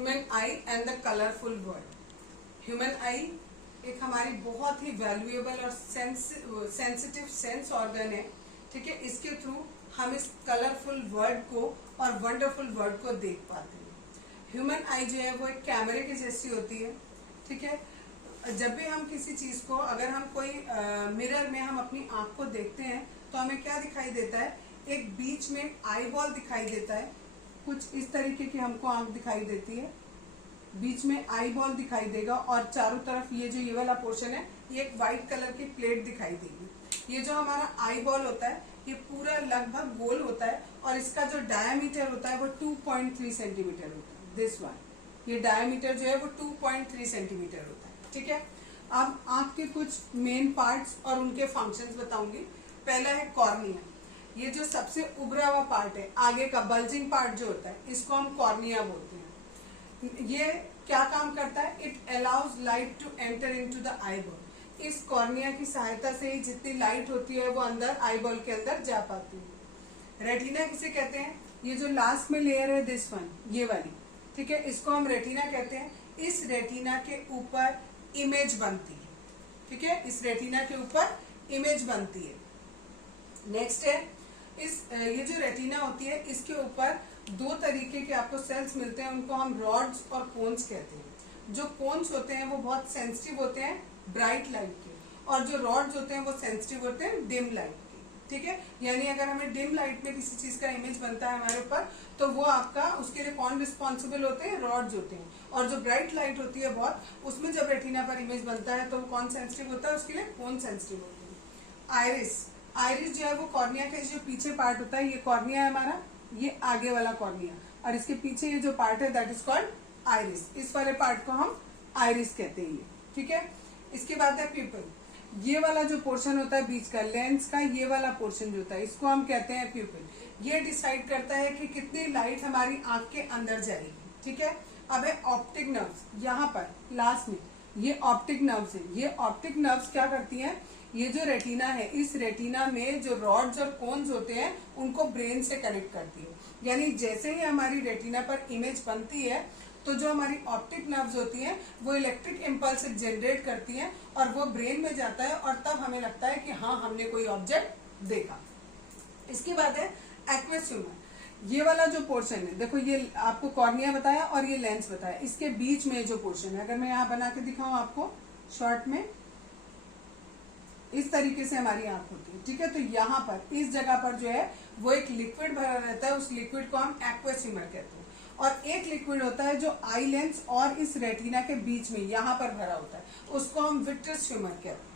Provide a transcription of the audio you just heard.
Human I and the colourful world. Human आई एक हमारी बहुत ही वैल्यूएबल और सेंसिटिव सेंस ऑर्गन है, ठीक है। इसके थ्रू हम इस कलरफुल वर्ल्ड को और वंडरफुल वर्ल्ड को देख पाते हैं। ह्यूमन आई जो है वो एक कैमरे की जैसी होती है, ठीक है। जब भी हम किसी चीज को, अगर हम कोई मिरर में हम अपनी आंख को देखते हैं तो हमें क्या दिखाई देता है, एक बीच में आई बॉल दिखाई देता है, कुछ इस तरीके की हमको आंख दिखाई देती है, बीच में आई बॉल दिखाई देगा और चारों तरफ ये वाला पोर्शन है, ये एक व्हाइट कलर की प्लेट दिखाई देगी। ये जो हमारा आई बॉल होता है ये पूरा लगभग गोल होता है और इसका जो डायामीटर होता है वो 2.3 सेंटीमीटर होता है। दिस वन, ये डायामीटर जो है वो 2.3 सेंटीमीटर होता है, ठीक है। अब आंख के कुछ मेन पार्ट्स और उनके फंक्शंस बताऊंगी। पहला है कॉर्निया, ये जो सबसे उभरा हुआ पार्ट है, आगे का बल्जिंग पार्ट जो होता है, इसको हम कॉर्निया बोलते हैं। ये क्या काम करता है, it allows light to enter into the eyeball. इस कॉर्निया की सहायता से ही जितनी लाइट होती है वो अंदर आईबॉल के अंदर जा पाती है। रेटिना किसे कहते हैं, ये जो लास्ट में लेयर है दिस वन, ये वाली, ठीक है, इसको हम रेटिना कहते हैं। इस रेटिना के ऊपर इमेज बनती है, ठीक है, इस रेटिना के ऊपर इमेज बनती है। नेक्स्ट है ये जो रेटिना होती है इसके ऊपर दो तरीके के आपको सेल्स मिलते हैं, उनको हम रॉड्स और कोन्स कहते हैं। जो कोन्स होते हैं वो बहुत सेंसिटिव होते हैं ब्राइट लाइट के, और जो रॉड्स होते हैं वो सेंसिटिव होते हैं डिम लाइट के, ठीक है। यानी अगर हमें डिम लाइट में किसी चीज का इमेज बनता है हमारे ऊपर, तो वो आपका, उसके लिए कौन रिस्पॉन्सिबल होते हैं, रॉड्स होते हैं। और जो ब्राइट लाइट होती है बहुत, उसमें जब रेटिना पर इमेज बनता है तो वो कौन सेंसिटिव होता है, उसके लिए कौन सेंसिटिव होते हैं। आइरिस जो है वो कॉर्निया का जो पीछे पार्ट होता है, ये कॉर्निया है हमारा, ये आगे वाला कॉर्निया, और इसके पीछे ये जो पार्ट है दैट इज कॉल्ड आइरिस। इस वाले पार्ट को हम आइरिस कहते हैं, ठीक है। इसके बाद है प्यूपिल, ये वाला जो पोर्शन होता है बीच का लेंस का, ये वाला पोर्शन जो होता है इसको हम कहते हैं प्यूपिल। ये डिसाइड करता है कि कितनी लाइट हमारी आंख के अंदर जाएगी, ठीक है। अब है ऑप्टिक नर्व्स, यहाँ पर लास्ट में ये ऑप्टिक नर्व्स है। ये ऑप्टिक नर्व्स क्या करती हैं, ये जो रेटिना है, इस रेटिना में जो रॉड्स और कोन्स होते हैं उनको ब्रेन से कनेक्ट करती है। यानी जैसे ही हमारी रेटिना पर इमेज बनती है तो जो हमारी ऑप्टिक नर्व्स होती हैं वो इलेक्ट्रिक इम्पल्स जनरेट करती हैं और वो ब्रेन में जाता है, और तब हमें लगता है कि हाँ हमने कोई ऑब्जेक्ट देखा। इसके बाद है एक्वस ह्यूमर, ये वाला जो पोर्शन है, देखो ये आपको कॉर्निया बताया और ये लेंस बताया, इसके बीच में जो पोर्शन है, अगर मैं यहाँ बना के दिखाऊं आपको शॉर्ट में, इस तरीके से हमारी आंख होती है, ठीक है। तो यहाँ पर इस जगह पर जो है वो एक लिक्विड भरा रहता है, उस लिक्विड को हम एक्वस ह्यूमर कहते हैं। और एक लिक्विड होता है जो आई लेंस और इस रेटिना के बीच में यहाँ पर भरा होता है, उसको हम विट्रस ह्यूमर कहते हैं।